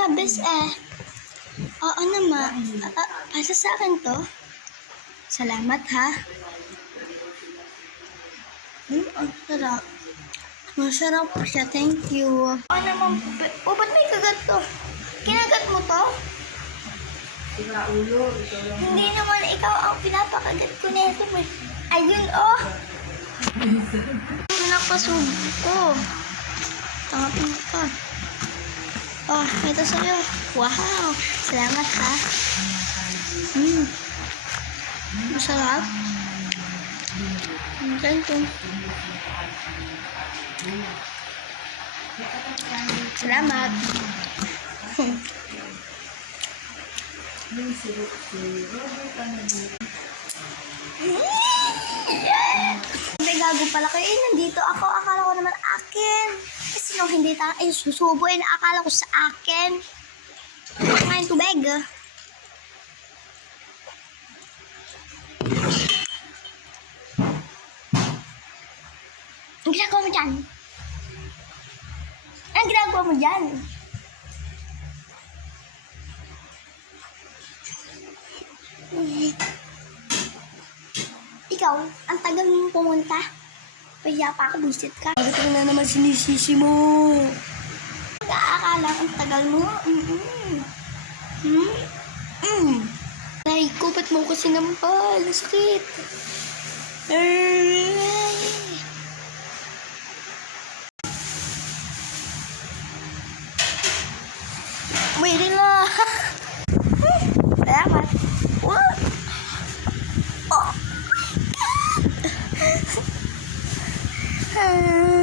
nga, bes Oo naman. Pasa sa akin to. Salamat, ha? Ang sarap. Masarap siya, thank you. Oo naman, ba't may kagat to? Kinagat mo to? Sira ulo, ikaw lang. Hindi naman ikaw ang pinapakagat ko nito. Ayun, oh! Pinapasubo ko. Tangapin ka. Oh, ito sa'yo. Wow! Salamat, ha? Masarap. Ganito. Salamat. Hindi, gago pala kayo. Nandito ako. Akala ko naman akin. Kasi nung hindi susubo, akala ko sa akin. Ngayon tubig. Ang ginagawa mo dyan? Ang ginagawa mo dyan? Ikaw, ang tagal mong pumunta. Kaya pa ako, busit ka. Bakit ka na naman sinisisi mo? Nag-aakala ang tagal mo. Ay, ko, ba't mo ko sinampal? Ang sakit. Wait lang. Salamat. What? Oh.